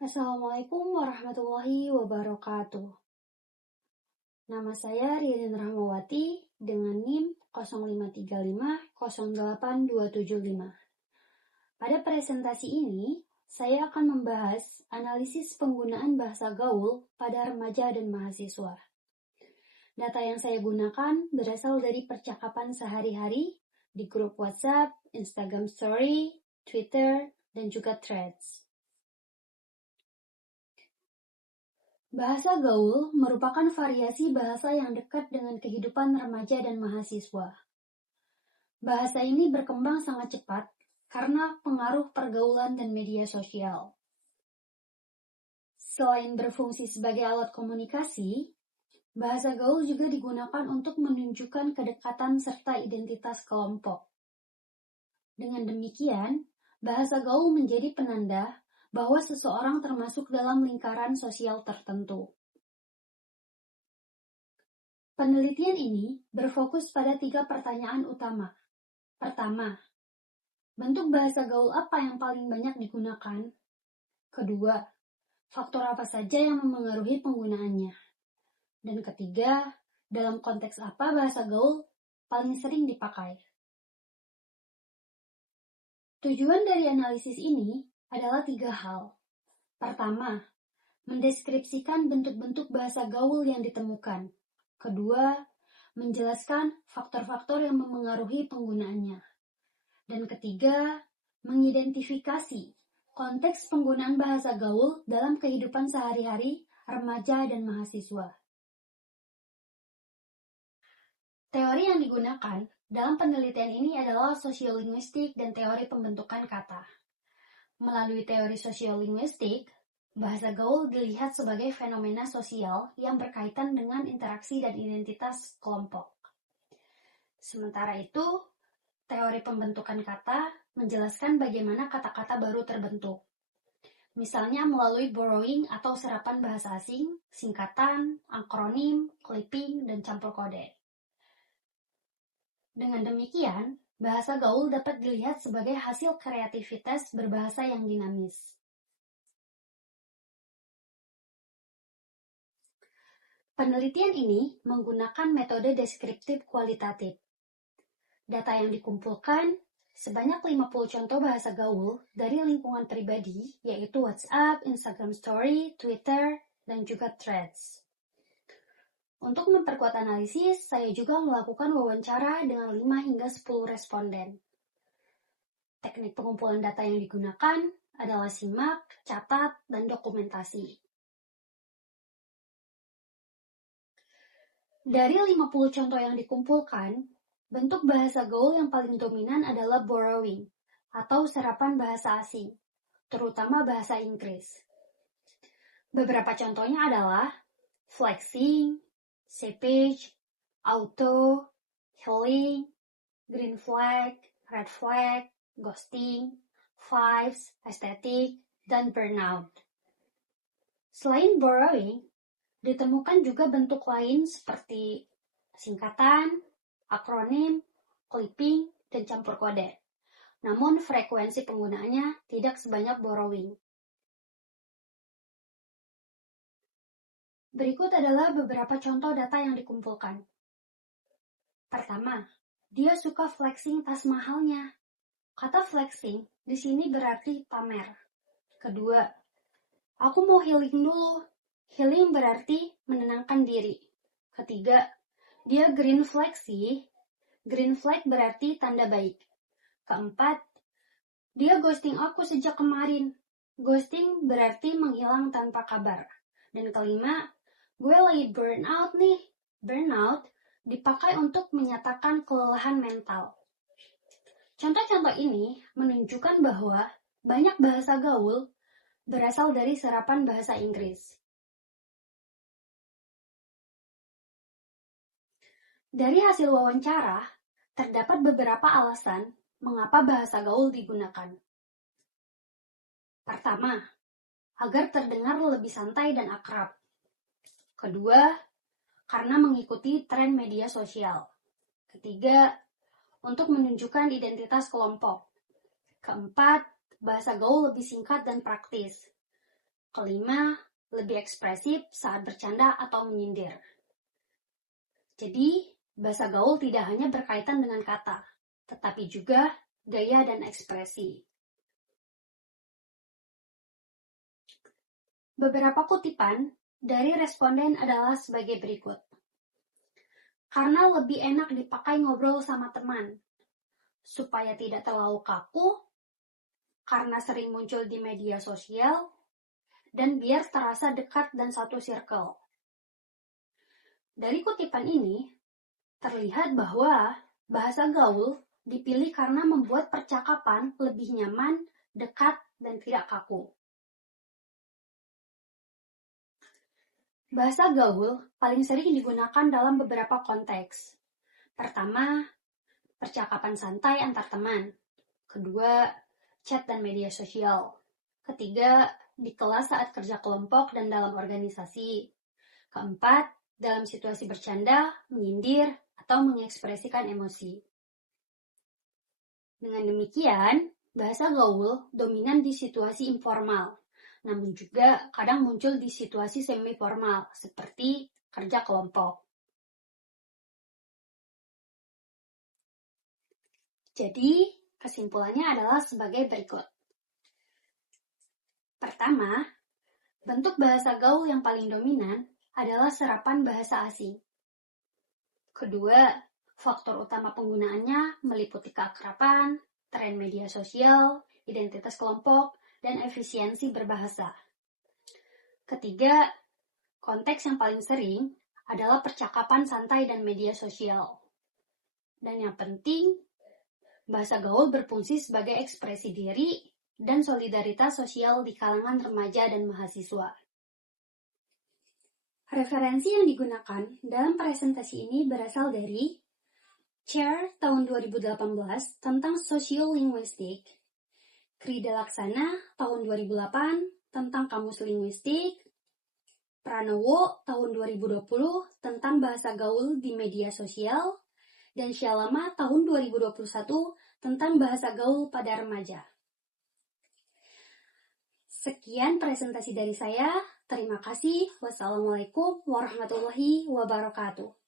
Assalamualaikum warahmatullahi wabarakatuh. Nama saya Ririn Rahmawati dengan NIM 05350825. Pada presentasi ini, saya akan membahas analisis penggunaan bahasa gaul pada remaja dan mahasiswa. Data yang saya gunakan berasal dari percakapan sehari-hari di grup WhatsApp, Instagram Story, Twitter, dan juga Threads. Bahasa gaul merupakan variasi bahasa yang dekat dengan kehidupan remaja dan mahasiswa. Bahasa ini berkembang sangat cepat karena pengaruh pergaulan dan media sosial. Selain berfungsi sebagai alat komunikasi, bahasa gaul juga digunakan untuk menunjukkan kedekatan serta identitas kelompok. Dengan demikian, bahasa gaul menjadi penanda bahwa seseorang termasuk dalam lingkaran sosial tertentu. Penelitian ini berfokus pada 3 pertanyaan utama. Pertama, bentuk bahasa gaul apa yang paling banyak digunakan? Kedua, faktor apa saja yang memengaruhi penggunaannya? Dan ketiga, dalam konteks apa bahasa gaul paling sering dipakai? Tujuan dari analisis ini adalah 3 hal. Pertama, mendeskripsikan bentuk-bentuk bahasa gaul yang ditemukan. Kedua, menjelaskan faktor-faktor yang memengaruhi penggunaannya. Dan ketiga, mengidentifikasi konteks penggunaan bahasa gaul dalam kehidupan sehari-hari remaja dan mahasiswa. Teori yang digunakan dalam penelitian ini adalah sosiolinguistik dan teori pembentukan kata. Melalui teori sosiolinguistik, bahasa gaul dilihat sebagai fenomena sosial yang berkaitan dengan interaksi dan identitas kelompok. Sementara itu, teori pembentukan kata menjelaskan bagaimana kata-kata baru terbentuk. Misalnya melalui borrowing atau serapan bahasa asing, singkatan, akronim, clipping, dan campur kode. Dengan demikian, bahasa gaul dapat dilihat sebagai hasil kreativitas berbahasa yang dinamis. Penelitian ini menggunakan metode deskriptif kualitatif. Data yang dikumpulkan sebanyak 50 contoh bahasa gaul dari lingkungan pribadi, yaitu WhatsApp, Instagram Story, Twitter, dan juga Threads. Untuk memperkuat analisis, saya juga melakukan wawancara dengan 5 hingga 10 responden. Teknik pengumpulan data yang digunakan adalah simak, catat, dan dokumentasi. Dari 50 contoh yang dikumpulkan, bentuk bahasa gaul yang paling dominan adalah borrowing, atau serapan bahasa asing, terutama bahasa Inggris. Beberapa contohnya adalah flexing, seepage, auto, healing, green flag, red flag, ghosting, vibes, aesthetic, dan burnout. Selain borrowing, ditemukan juga bentuk lain seperti singkatan, akronim, clipping, dan campur kode. Namun frekuensi penggunaannya tidak sebanyak borrowing. Berikut adalah beberapa contoh data yang dikumpulkan. Pertama, dia suka flexing tas mahalnya. Kata flexing di sini berarti pamer. Kedua, aku mau healing dulu. Healing berarti menenangkan diri. Ketiga, dia green flag sih. Green flag berarti tanda baik. Keempat, dia ghosting aku sejak kemarin. Ghosting berarti menghilang tanpa kabar. Dan kelima, gue lagi burnout nih. Burnout dipakai untuk menyatakan kelelahan mental. Contoh-contoh ini menunjukkan bahwa banyak bahasa gaul berasal dari serapan bahasa Inggris. Dari hasil wawancara, terdapat beberapa alasan mengapa bahasa gaul digunakan. Pertama, agar terdengar lebih santai dan akrab. Kedua, karena mengikuti tren media sosial. Ketiga, untuk menunjukkan identitas kelompok. Keempat, bahasa gaul lebih singkat dan praktis. Kelima, lebih ekspresif saat bercanda atau menyindir. Jadi, bahasa gaul tidak hanya berkaitan dengan kata, tetapi juga gaya dan ekspresi. Beberapa kutipan dari responden adalah sebagai berikut. Karena lebih enak dipakai ngobrol sama teman, supaya tidak terlalu kaku, karena sering muncul di media sosial, dan biar terasa dekat dan satu circle. Dari kutipan ini, terlihat bahwa bahasa gaul dipilih karena membuat percakapan lebih nyaman, dekat, dan tidak kaku. Bahasa gaul paling sering digunakan dalam beberapa konteks. Pertama, percakapan santai antar teman. Kedua, chat dan media sosial. Ketiga, di kelas saat kerja kelompok dan dalam organisasi. Keempat, dalam situasi bercanda, menyindir, atau mengekspresikan emosi. Dengan demikian, bahasa gaul dominan di situasi informal, namun juga kadang muncul di situasi semi-formal, seperti kerja kelompok. Jadi, kesimpulannya adalah sebagai berikut. Pertama, bentuk bahasa gaul yang paling dominan adalah serapan bahasa asing. Kedua, faktor utama penggunaannya meliputi keakraban, tren media sosial, identitas kelompok, dan efisiensi berbahasa. Ketiga, konteks yang paling sering adalah percakapan santai dan media sosial. Dan yang penting, bahasa gaul berfungsi sebagai ekspresi diri dan solidaritas sosial di kalangan remaja dan mahasiswa. Referensi yang digunakan dalam presentasi ini berasal dari Chair tahun 2018 tentang Sosiolinguistik, Krida Laksana tahun 2008 tentang Kamus Linguistik, Pranowo tahun 2020 tentang bahasa gaul di media sosial, dan Syalama tahun 2021 tentang bahasa gaul pada remaja. Sekian presentasi dari saya. Terima kasih. Wassalamualaikum warahmatullahi wabarakatuh.